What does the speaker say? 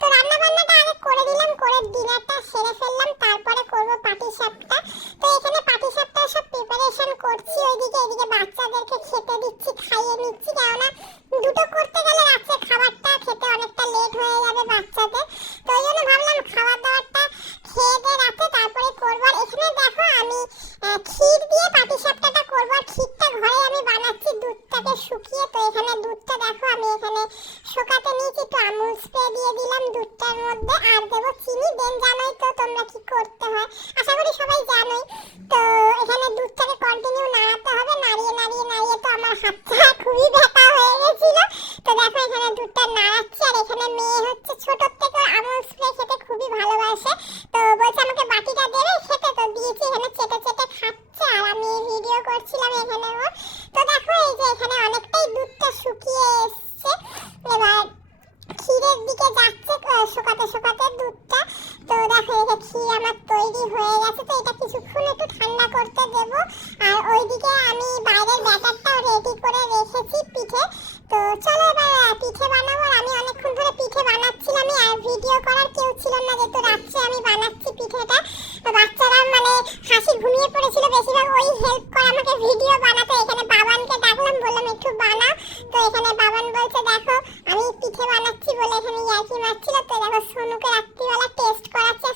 তো রান্না বান্নাটা আগে করে দিলাম, করে ডিনারটা সেরে ফেললাম, তারপরে করব পাটিসাপটা। তো এখানে পাটিসাপটার সব প্রিপারেশন করছি, ওইদিকে এদিকে বাচ্চাদেরকে খেতে দিচ্ছি, খাইয়ে নিচ্ছি, কেননা দুটো করতে গেলে রাত্রে খাবারটা খেতে অনেকটা লেট হয়ে যাবে বাচ্চাদের। তো ওই জন্য ভাবলাম খাবার দাবারটা খেয়ে দিয়ে রাতে তারপরে করবো। আর এখানে দেখো আমি ক্ষীর দিয়ে পাটিসাপটাটা করবো, আর ক্ষীরটা ঘরে আমি বানাচ্ছি দুধটাকে শুকিয়ে। তো এখানে দুধটা দেখো আমি এখানে শুকাতে নিয়েছি, একটু আমুল স্প্রে দিয়ে দিলাম দুধটার মধ্যে, আর দেবো চিনি। দেন জানোই তো তোমরা কি করতে হয়, আশা করি সবাই জানোই। তো এখানে দুধটাকে কন্টিনিউ নাড়াতে হবে, নাড়িয়ে নাড়িয়ে নাড়িয়ে তো আমার হাতটা খুবই ব্যথা হয়ে গেছিল। তো দেখো এখানে দুধটা নাড়াচ্ছি, আর এখানে মেয়ে হচ্ছে ছোট থেকে আমুল স্প্রে খেতে খুবই ভালোবাসে, তো বলছে আমাকে বাটিটা দেবে খেতে। তো দিয়েছি, এখানে চেটে চেটে খাচ্ছে, আর আমি ভিডিও করছিলাম এখানে ওর। তো দেখো এই যে এখানে অনেকটাই দুধটা শুকিয়ে এসছে, এবার ক্ষীরের দিকে যাচ্ছে শুকাতে শুকাতে দুধটা। তো দেখো এই যে ক্ষীর আমার তৈরি হয়ে গেছে। তো এটা কিছুক্ষণ একটু ঠান্ডা করতে দেব, আর ওইদিকে আমি বাইরের ব্যাটারটাও রেডি করে রেখেছি পিঠে। তো চলো এবার পিঠে বানাবো। আমি অনেকক্ষণ ধরে পিঠে বানাচ্ছিলাম, আর ভিডিও করার কেউ ছিল না, যেহেতু রাত্রে আমি বানাচ্ছি পিঠেটা। তো বাচ্চারা মানে হাসি ঘুমিয়ে পড়েছিল বেশিরভাগ, ওই হেল্প করে আমাকে ভিডিও বানাতে। এখানে বাবানকে ডাকলাম, বললাম একটু বানা। তো এখানে বাবান বলছে দেখো আমি পিঠে বানাচ্ছি বলে এখানে ইয়ার্কি মারছিল। তো দেখো সোনুকে রাত্রিবেলা টেস্ট করাচ্ছে,